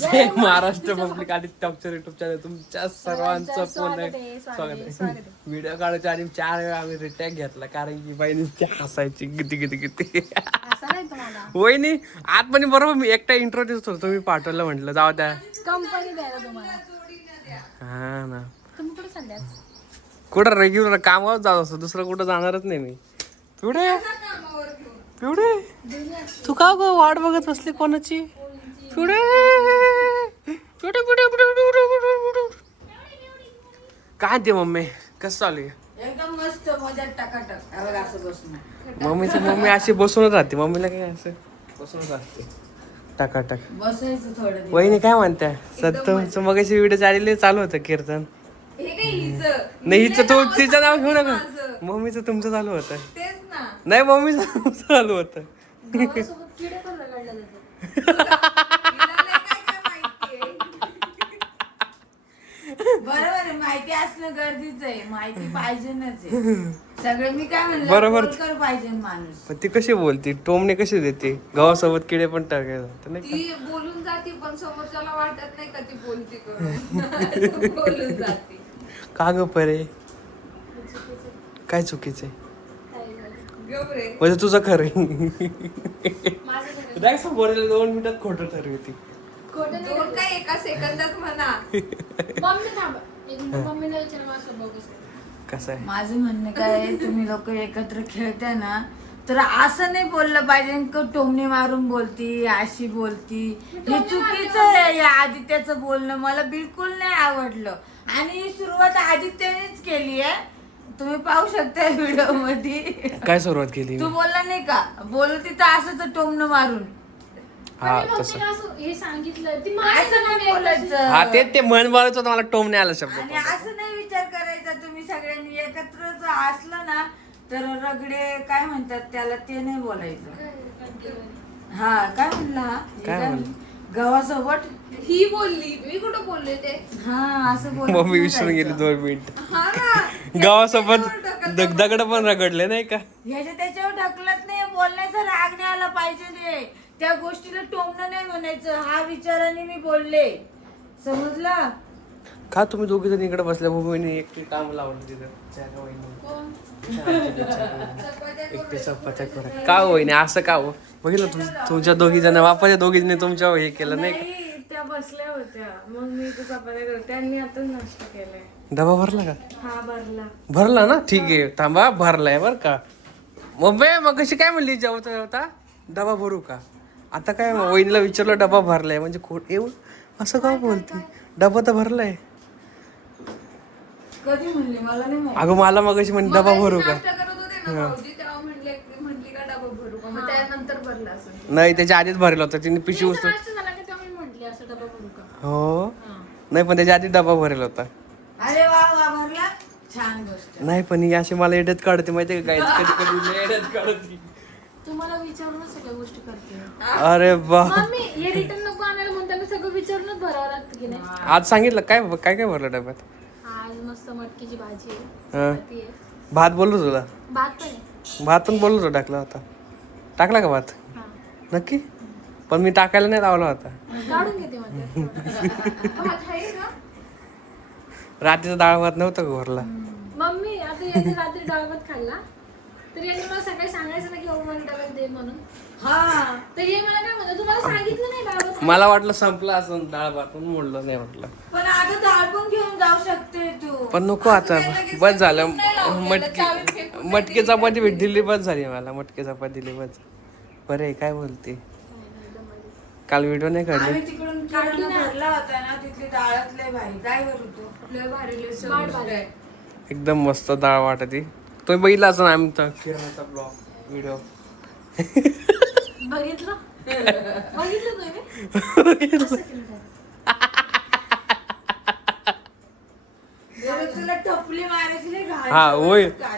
जय Maharashtra public Aditya अक्षर YouTube channel तुमच्या सर्वांचं स्वागत आहे. व्हिडिओ काढायच्या आधी 4 वेळा आम्ही रिटॅक घेतला कारण की बहिणीची हसायची किती वहिनी आतमध्ये बरोबर मी एकटा इंट्रोड्यूस होतो मी पाठवलं म्हटलं जाऊ द्या कंपनी द्यायला तुम्हाला. हा ना तुम्ही कुठे चालल्यात? कुठं रेग्युलर कामावर जात असतो दुसरं कुठं जाणारच नाही मी. पिवडे पिवडे तू का ग वाट बघत बसली कोणाची? पिवडे पिवडे पिवडे पिवडे काय ते मम्मी कसं चालू आहे? एकदम मस्त मजा टकाटक असं बसून मम्मी अशी बसूनच राहते मम्मीला काय असं बसूनच असते टकाटक बसायचं थोडं. वहिनी काय म्हणत्या सत्तमचं मग अशी व्हिडिओ चालू होतं कीर्तन नाही हिचं तू तिचं नाव घेऊ नका मम्मीचं तुमचं चालू होतं नाही मम्मीचं तुमचं चालू होतं गावासोबत किडे पण रगडले जातात. बरोबर आहे माहिती असणं गरजेचं आहे माहिती पाहिजेच आहे सगळे मी काय म्हणलं बरोबर. बोलकर पाहिजे माणूस. पण ती कशी बोलती टोमणे कशी देते गव्हासोबत किडे पण टाकायला जातं नाही ती बोलून जाते पण समोरच्याला वाटत नाही का ती बोलती करून बोलून जाते. का ग परे काय चुकीचं आहे गप रे. म्हणजे तुझं खरं माझं डायरेक्ट समोर 2 मिनिटात खोटं ठरवते खोटं नाही. दोन काय एका सेकंदात म्हणा. मम्मी थांबा एक मिनिट मम्मीला विचार माझं बघूस. कसं आहे माझं म्हणणं काय आहे, तुम्ही लोक एकत्र खेळताय ना तर असं नाही बोललं पाहिजे की टोमणी मारून बोलती अशी बोलती हे चुकीचं आहे. या आदित्याचं बोलणं मला बिलकुल नाही आवडलं आणि ही सुरुवात आदित्यानेच केली आहे. तुम्ही पाहू शकता व्हिडिओ मध्ये काय सुरुवात केली तू मी? बोलला नाही का बोलती तर असं तर टोमणं मारून हा पण मी तसं मम्मीला असं हे सांगितलं ती असं नाही बोलायचं हा ते मन बोलायचं होतं मला टोम नाही आला शब्द आणि असं नाही विचार करायचा तुम्ही सगळ्यांनी एकत्र जर असलं ना तर रगडे काय म्हणतात त्याला ते नाही बोलायचं. हा काय म्हणला हा काय म्हणला? गव्हासोबत ही बोलली मी कुठं बोलले ते. हा असं बोल मम्मी विसरून गेली 2 मिनिट हा ना गावासोबत दगड पण रगडले नाही का ह्याच्या त्याच्यावर ढकलत नाही बोलण्याचा राग नाही आला पाहिजे ते त्या गोष्टीला टोमणं नाही म्हणायचं हा विचाराने मी बोलले समजला. का तुम्ही दोघे जण इकडे बसल्या भूमीने एकटी काम लावलं तिथं चहा वहिनी. एकटी चपात्या करा का वहिनी असं का हो बघितलं तुमच्या दोघी जण बापाच्या दोघी जणी तुमच्या हे केलं नाही का? त्या बसल्या होत्या मग मी तर चपात्या करते त्यांनी आता नाश्ता केलाय. डबा भरला का हा भरला. भरला ना ठीक आहे थांबा भरलाय बर का मग मग कशी काय म्हणली जेवता जेवता डबा भरू का आता काय वहिनीला विचारलं डबा भरलाय म्हणजे खोट येऊ असं का बोलते डबा तर भरलाय कधी म्हणली मला नाही माहिती. अगं मला मग कशी म्हणजे डबा भरू का नाश्ता करत होते ना भाऊजी तेव्हा म्हटली का डबा भरू का मग त्यानंतर भरला असं. नाही त्याच्या आधीच भरला होता तिने पिशवी उचल नाश्ता झाला की तेव्हा मी म्हटली असं डबा भरू का. हो नाही पण त्याच्या आधी डबा भरेल होता अरे वा वा भरला छान गोष्ट. नाही पण ही अशी मला एड्यात काढते माहितीये का काय कधी कधी एड्यात काढते तुम्हाला विचारूनच सगळ्या गोष्टी करते. अरे बा मम्मी हे रिटर्न नको आणायला म्हणताना सगळं विचारूनच भरावं लागतं की नाही. आज सांगितलं काय काय काय भरलं डब्यात आज मस्त मटकीची भाजी आहे हा. चपाती आहे भात बोललो तुला भात पण आहे. भात पण बोललो तो टाकला होता टाकला का भात हा नक्की पण मी टाकायला नाही लावला होता काढून घेते म्हणते. भात आहे का? रात्रीचा डाळ भात नव्हता का भरला मम्मी आता यांनी रात्री डाळ भात खाल्ला तर यांनी मला सकाळी सांगायचं ना की मला डब्यात दे म्हणून. हा तर हे मला काय म्हणलं तुम्हाला सांगितलं नाही डाळ भात. मला वाटलं संपला असं डाळ भात पण मोडलं नाही म्हटलं पण आता डाळ पण घेऊन जाऊ शकते तू. पण नको आता बस झालं मटके चपाती दिली बस झाली मला मटके चपाती दिली बस बरे काय बोलते काल व्हिडिओ नाही काढली आम्ही तिकडून किराणा भरला होता ना तिथली डाळच लय भारी काय करू तू लय भारी लय स्मार्ट चविष्ट भाजी. आहे. एकदम मस्त डाळ वाटती तो बघितला असं आमचा किराणाचा ब्लॉग व्हिडिओ बघितलं बघितलं तुम्ही असं केलं काय? तुला टपली मारायची नाही घाल. हा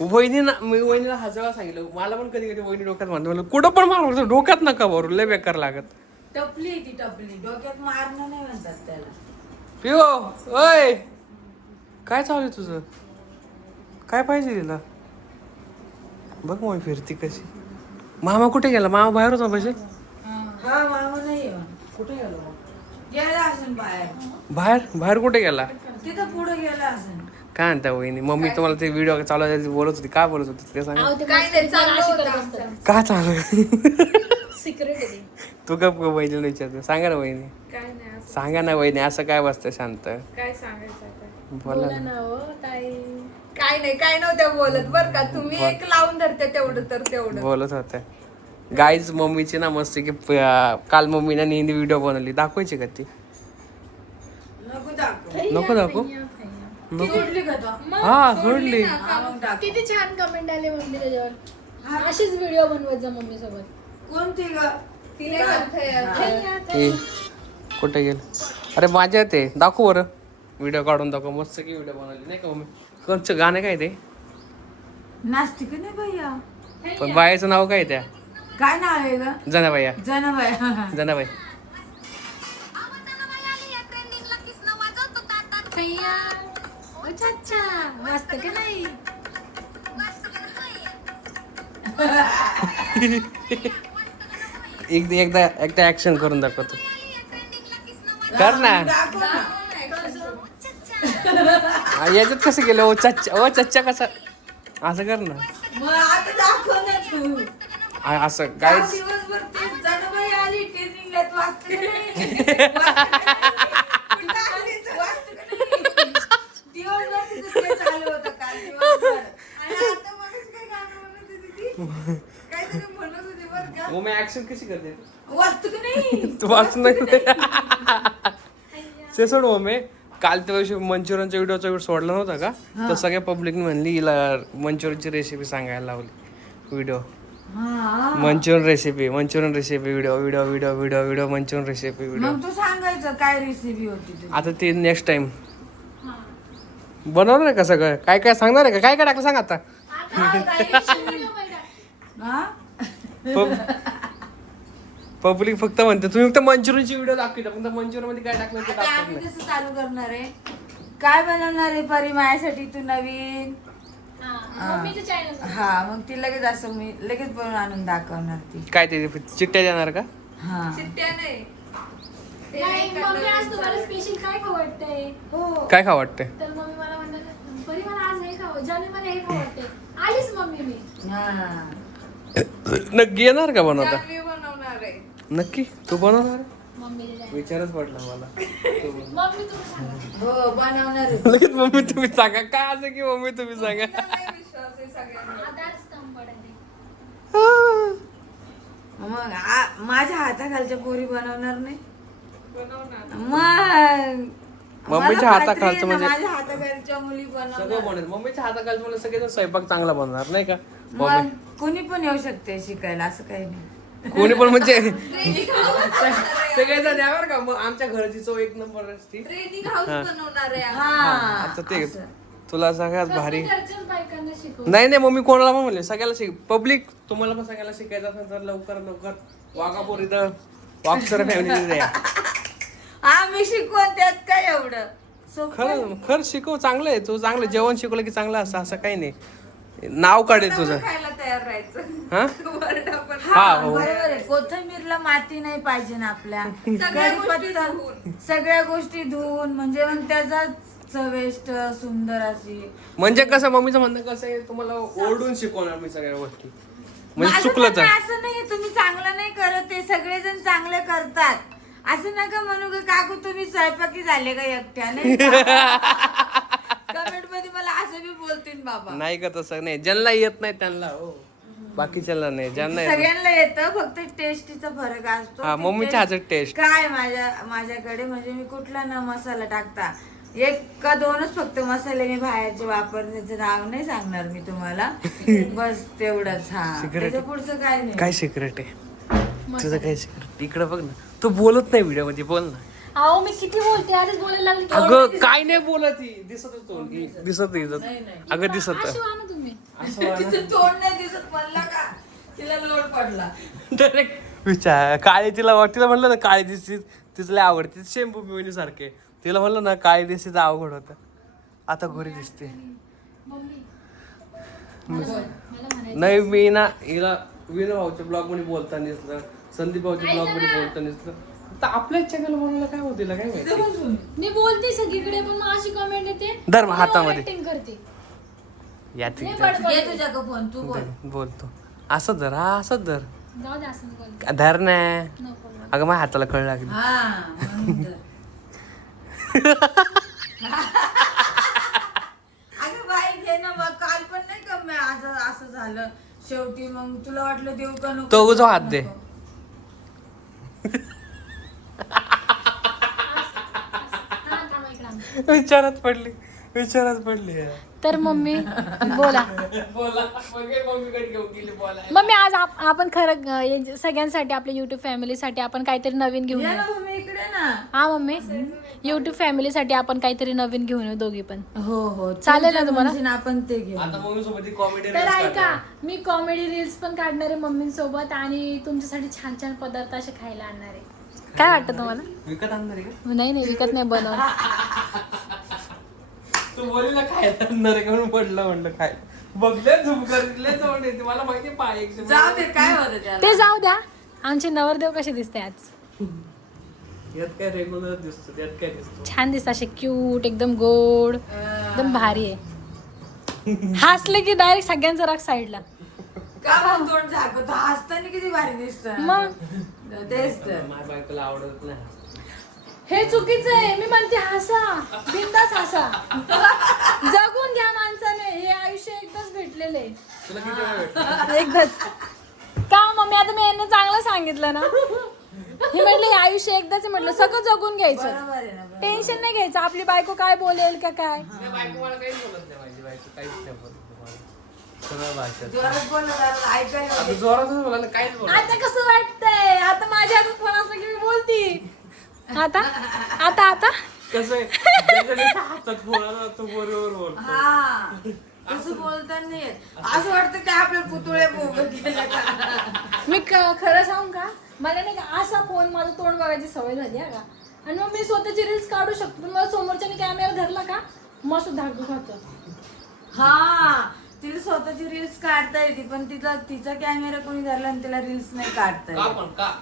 वहिनी ना मी वहिनीला हजारा सांगितलं मला पण कधी कधी वहिनी डोक्यात म्हणतो म्हणलं कुठं पण मारतो डोक्यात नका भरू लय बेकार लागत टपली आहे ती टपली डोक्यात मारणं नाही म्हणतात त्याला. पिओ ओय काय चालू आहे तुझं काय पाहिजे तिला बघ मग फिरती कशी मामा कुठे गेला मामा बाहेर होता पाहिजे हा मामा नाही कुठे गेलो गेला असेल बाहेर. बाहेर बाहेर कुठे गेला? तिथं पुढे गेला असेल. काय म्हणता वहिनी? मम्मी तुम्हाला ते व्हिडिओ चालू आहे बोलत होती, काय बोलत होती ते सांगा. अहो, ते काय नाही, चाललं अशी होतं करत आमचं. असतात. काय चालू आहे? सिक्रेट आहे ते. तू गप वहिनीला विचारते. सांगा ना वहिनी, काय नाही असं सांगा ना वहिनी, असं काय बसतं शांत? काय सांगायचं आता. बोला बोला ना. ना हो ताई. काय नाही, काय नव्हत्या बोलत बर का. तुम्ही एक लावून धरते तेवढं तर तेवढं. बोलत होते गाईज. मम्मीची ना मस्त की काल मम्मीने हिंदी व्हिडिओ बनवली, दाखवायची का ती? नको दाखव. नको दाखवू. ती सोडली का तो? हा सोडली. हा, मग दाखव. किती छान कमेंट आले मम्मी त्याच्यावर. अशीच व्हिडिओ बनवत जा मम्मी सोबत. कोणती ग? तिने करते. हे, कुठे गेल? अरे माझ्या ते दाखवू बरं, व्हिडिओ काढून दाखव. मस्त की व्हिडिओ बनवली नाही का मम्मी? कोणचं गाणं काय ते? नास्तिक नाही भैया. पण बायाचं नाव काय त्या? काय नाव आहे ग? जनाबाया. जनाबाई. जनाबाई. भैया. अच्छा अच्छा मस्त की नाही. एकदा ऍक्शन करून दाखवतो. कर ना. दाखव ना. याच्यात कसं गेलं? ओ चच्चा, ओ चच्चा कसं? असं कर ना. मग आता दाखव ना तू. असं काल गाईज. दिवसभर तेच जनाबाई आली ट्रेनिंगला. तू वाचते का नाही? वाचते का नाही? दिवसभर तिचं ते चालू होतं काल दिवसभर. आणि आता मगाशी काय गाणं म्हणत होती ती? काहीतरी म्हणत होती बर का. मम्मी ऍक्शन कशी करते? वाचतो का नाही? तू वाच नाही. ते सोड मम्मी. काल त्या दिवशी मंचुरियनचा व्हिडिओ सोडला नव्हता का? तर सगळ्या पब्लिकने म्हणली हिला मंचुरियनची रेसिपी सांगायला लावली. व्हिडिओ हा. Manchurian recipe video Manchurian recipe video. मग तू सांगायचं काय रेसिपी होती तुझी. आता ते नेक्स्ट टाइम बनवणार आहे का सगळं? काय काय सांगणार आहे का? काय काय टाकलं सांग आता. हा? पब्लिक फक्त म्हणते तुम्ही फक्त मंचुरियनची व्हिडिओ दाखवता, फक्त मंचुरियन मध्ये काय टाकलं ते आता दाखवत आम्ही नाही. कसं चालू करणार आहे? काय बनवणार आहे परी माझ्यासाठी तू नवीन? मम्मीचं चॅनल. हा, मग ती लगेच असं मी लगेच बनवून आणून दाखवणार ती. काय ते चिट्ट्या देणार का? हा. चिट्ट्या नाही. ते नाही नाही मम्मी आज करणार. तुम्हाला स्पेशल काय खाऊ वाटतंय? हो. काय खावं वाटतंय? तर मम्मी मला म्हणतात बरी मला आज हे खावं, जानू मला हे खाऊ वाटतंय. आलीच मम्मी मी. हा. नक्की येणार का बनवता? जानवी बनवणार आहे. नक्की तू बनवणार? मम्मीचे channel. विचारच पडला मला. मम्मी तुम्ही सांगा. हो बनवणार आहे. लगेच मम्मी तुम्ही सांगा. काय असं की मम्मी तुम्ही सांगा. तिला नाही विश्वास आहे सगळ्यांना. आधार स्तंभ पडते. मग माझ्या हाताखालच्या पोरी बनवणार नाही? बनवणार. मग मम्मीच्या मला खात्री हाताखालचं आहे ना, म्हणजे- माझ्या हाताखालच्या मुली सगळं बनवणार. बनवेल. मम्मीच्या हाताखालचं मला सगळेजण स्वयंपाक चांगला बनवणार नाही का? मग मम्मी कोणी पण येऊ शकते शिकायला, असं काही नाही. कोणी पण म्हणजे सगळेजण यावर का? मग आमच्या घराची चव एक नंबर असती. ट्रेनिंग हाऊस बनवणार आहे आम्ही. हा. आता ते तुला सगळ्यात भारी. घरच्याच बायकांना शिकव. नाही नाही मम्मी कोणाला पण म्हणले सगळ्याला शिक. पब्लिक तुम्हाला पण सगळ्याला शिकायचं असेल तर लवकर वाघापूर इथं वागसर फॅमिली द्या. हा, मी शिकवण त्यात काय एवढं सोपं. खरं शिकव. चांगलं आहे. तू चांगलं जेवण शिकवलं की चांगलं असं असं काही नाही. नाव काढेल तुझं. खायला तयार राहायचं. हा वरडा पण. हा हो. बरोबर आहे. कोथिंबीरला माती नाही पाहिजे ना आपल्या. सगळ्या गोष्टी कढीपत्ता धुवून. सगळ्या गोष्टी धुवून म्हणजे मग त्याचा चवेष्ट सुंदर अशी. म्हणजे कसं मम्मीचं म्हणणं कसं आहे, तुम्हाला ओरडून शिकवणार मी सगळ्या गोष्टी. म्हणजे माझं चुकलं तर म्हणणं असं नाही तुम्ही चांगलं नाही करत, ते सगळेजण चांगलं करतात. असं नका म्हणू का काकू तुम्ही स्वयंपाकी झाले का एकट्या नाही. कमेंट मध्ये मला असं बी बोलतील बाबा. नाही का तसं नाही. ज्यांना येत नाही त्यांना हो, बाकीच्याला नाही. ज्यांना येत सगळ्यांना येतं, फक्त टेस्टीचा फरक असतो. हा, ते मम्मीच्या taste हातात टेस्ट. काय माझ्याकडे म्हणजे मी कुठला ना मसाला टाकता, एक का दोनच फक्त मसाले मी बाहेरचे वापरण्याचं नाव नाही सांगणार मी तुम्हाला. बस तेवढंच. हा, त्याच्या पुढचं काय नाही. काय सिक्रेट आहे तुझं? काय सिक्रेट? इकडे बघ ना, तू बोलत नाही व्हिडिओ मध्ये. बोल ना. अहो मी किती बोलते, आधीच बोलायला लागली की अगं काय नाही बोलत ही. दिसत दिसत अगं दिसत आशू आणा तुम्ही. तिचं तोंड नाही दिसत म्हणला का तिला लोड पडला. डायरेक्ट विचार. काळी तिला म्हणलं ना काळी दिसती तिचं लय आवडते. शेंपू पिवणी सारखे. तिला म्हणलं ना काळी दिसती तर अवघड होतं. आता गोरी दिसते. मम्मी मला म्हणायचं नाही मी ना हिला विनू भाऊच्या ब्लॉग मध्ये बोलताना दिसलं, संदीप भाऊच्या ब्लॉग मध्ये बोलताना दिसलं. आता आपल्याच चॅनल बनवलं काय होतील काय माहिती. मी बोलते सगळीकडे पण मग अशी कमेंट येते धर मग हातामध्ये. ऍक्टिंग करते यात नाही बडबड. ये तुझ्या का फोन तू बोल. बोलतो असंच धर, हा असंच धर. जाऊ दे असं नको धर नाही. नको. अगं माझ्या हाताला कळ लागली. हा म्हणून तर. अगं बाई घे ना मग, काल पण नाही का मी आज असं झालं शेवटी, मग तुला वाटलं देऊ का नको. तो उजवा हात दे. हा, थांबा इकडे आमच्या. विचारात पडली. तर मम्मी बोला मम्मी आज आपण खरं सगळ्यांसाठी आपल्या युट्यूब फॅमिलीसाठी आपण काहीतरी नवीन घेऊन ये येऊ. ना मम्मी इकडे ना. हा मम्मी युट्यूब फॅमिलीसाठी आपण काहीतरी नवीन घेऊन येऊ दोघी पण. हो हो चालेल ना तुम्हाला? म्हणजे आपण ते घेऊ. आता मम्मी सोबत कॉमेडी तर ऐका, मी कॉमेडी रील्स पण काढणार आहे मम्मींसोबत आणि तुमच्यासाठी छान छान पदार्थ असे खायला आणणार आहे. काय वाटतं तुम्हाला? विकत आणणार आहे का? नाही विकत नाही, बनव. तू बोलीला खायला आणणार आहे म्हणून म्हणलं खाय बघले झुम करले मला माहिती पाय जाऊ दे, काय होतं त्याला. ते जाऊ द्या. आमचे नवरदेव कसे दिसते आज? यात काय रेग्युलर दिसतो, यात काय दिसतो. छान दिसत, असे क्यूट, एकदम गोड, एकदम भारी आहे. हसले की डायरेक्ट सगळ्यांचा राग साईडला. का मग तोंड झाकतो, हसताना किती भारी दिसत. मग तेच तर. माझ्या बायकोला आवडत नाही. हे चुकीचं आहे. मी म्हणते हसा, बिंदास हसा. जगून घ्या माणसाने, हे आयुष्य एकदाच भेटलेलं आहे. तुला किती वेळ भेटतो? एकदाच का मम्मी? आता मी यांना चांगलं सांगितलं ना. हे म्हटलं हे आयुष्य एकदाच आहे, म्हटलं सगळं जगून घ्यायचं, बरोबर आहे ना, बरोबर. टेन्शन नाही घ्यायचं. आपली बायको काय बोलेल का काय. माझ्या बायको मला काहीच बोलत नाही. माझी बायको काहीच नाही बोलत मला. सरळ भाषेत. जोरात बोल ना जरा, ऐकायला आता जोरातच बोलायला काहीच बोलत आता कसं वाटतंय? आता माझ्या हातात फोन असला की मी बोलती. आता आता आता कसं आहे ज्याच्या हातात बोलायला तो बरोबर बोलतो. हा तसं बोलता नाही येत. असं वाटतं की आपले पुतळे बोगत गेले का. मी खरं सांगू का, मला नाही का असा फोन माझं तोंड बघायची सवय झाली आहे का. आणि मग मी स्वतःची रील्स काढू शकतो, पण मला समोरच्याने कॅमेरा धरला का मस्त धाकधूक होतं. हा तिला स्वतःची रील्स काढता येते, पण तिचा कॅमेरा कोणी धरला आणि तिला रील्स नाही काढता का येत. पण का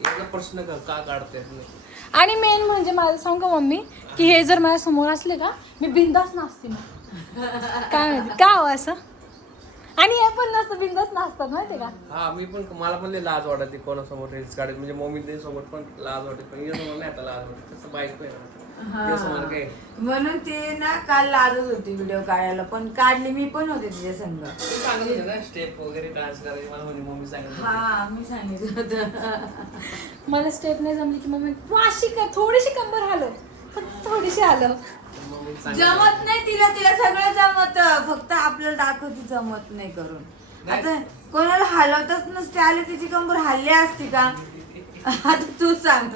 एकदा प्रश्न कर, का काढते नाही? आणि मेन म्हणजे माझं सांगू का मम्मी, की हे जर माझ्या समोर असले का मी बिंदास नाचते मग. काय माहिती का हो असं. आणि हे पण नसतं, बिंदास नाचतात माहितीये का. हा मी पण, मला पण लय लाज वाटते कोणासमोर रील्स काढत. म्हणजे मम्मी सोबत पण लाज वाटते, पण यासमोर नाही आता लाज वाटते. तसं बाईक यासमोर काय म्हणून ती ना काल लाजत होती व्हिडिओ काढायला, पण काढली. मी पण होते तिच्या संग. सांगत होते ना स्टेप वगैरे डान्स करायची. मला म्हणजे मम्मी सांगत होती. हा मी सांगितलं होतं. मला स्टेप नाही जमली की मम्मी तू अशी कर, थोडीशी कंबर हलव, फक्त थोडीशी हलव. मम्मी सांगत जमत नाही तिला सगळं जमत, फक्त आपल्याला दाखवती जमत नाही करून. आता कोणाला हलवतच नसते आले, तिची कंबर हल्ली असती का. आता तू सांग.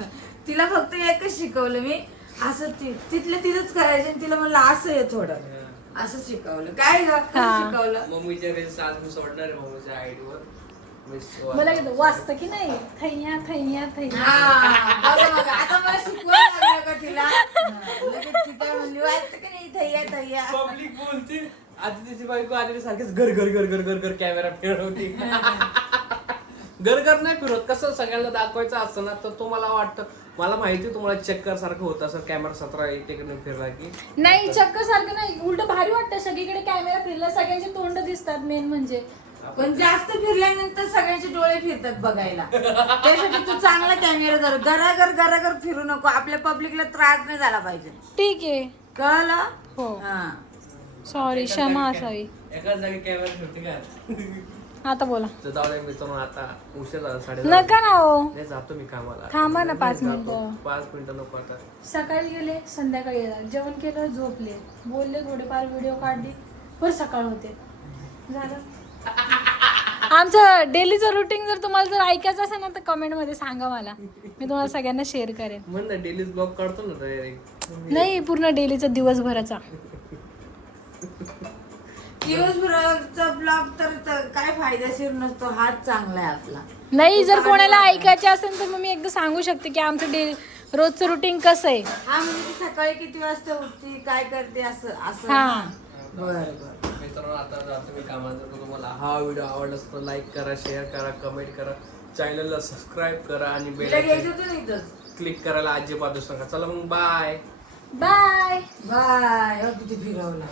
तिला फक्त एकच शिकवलं मी, असं तिथलं तिथंच करायचं आणि तिला म्हणलं असं आहे थोडं, असं शिकवलं. काय ग शिकवलं. मम्मीच्या रील्स आज मी सोडणार आहे मम्मीच्या आयडीवर. मला किती वाचतं की नाही, थैया थैया थैया. हा, बघ, आता मला शिकवायला लागलं का तिला. लगेच ती काय म्हणली, वाटतं की नाही थैया थैया. पब्लिक बोलते. आधी तिची बायको आलेली सारखीच घर घर घर घर घर घर कॅमेरा फिरवती. घर नाही फिरवत. कसं सगळ्यांना दाखवायचं असतं ना, तर तुम्हाला वाटतं, मला माहिती तुम्हाला चक्कर सारखं होतं असं कॅमेरा 17 इकडे फिरला की. नाही चक्कर सारखं नाही, उलट भारी वाटतं. सगळीकडे कॅमेरा फिरला, सगळ्यांचे तोंड दिसतात मेन म्हणजे. पण जास्त फिरल्यानंतर सगळ्यांचे डोळे फिरतात बघायला. त्यासाठी तू चांगला कॅमेरा धर, घराघर फिरू नको. आपल्या पब्लिकला त्रास नाही झाला पाहिजे. ठीक आहे, कळलं. हो हा सॉरी, क्षमा असावी. एकाच जागी कॅमेरा फिरते का. आता बोला. तर जाऊ दे मित्रांनो, आता उशीर झाला 10:30. नका ना हो, नाही जातो मी कामाला. थांबा ना 5 जातो. मिनिटं. 5 मिनिटं नको आता. सकाळी गेले, संध्याकाळी येतात, जेवण केलं, झोपले, बोलले, थोडेफार व्हिडिओ काढली, परत सकाळ होते. झालं आमचं डेलीचं रुटीन. जर तुम्हाला जर ऐकायचं असेल ना तर कमेंट मध्ये सांगा मला, मी तुम्हाला सगळ्यांना शेअर करेन. म्हण ना डेली ब्लॉग काढतो ना डायरेक्ट. नाही, पूर्ण डेलीचा दिवसभराचा. दिवसभराचा ब्लॉग तर काय फायदेशीर नसतो. हाच चांगला आहे आपला. नाही, जर कोणाला ऐकायचे असेल तर मग मी एकदा सांगू शकते की आमचं रोजचं रुटीन कसं आहे. हा म्हणजे ती सकाळी किती वाजता उठती, काय करते, असं असं. हा. बरं. मित्रांनो आता जातो मी कामाला. जर तुम्हाला हा व्हिडिओ आवडला तर लाईक करा, शेअर करा, कमेंट करा, चॅनलला सबस्क्राईब करा आणि बेल तिला घ्यायचं होतं ना इथंच. क्लिक करायला अजिबात विसरू नका. चला मग बाय. बाय. बाय. किती फिरवला.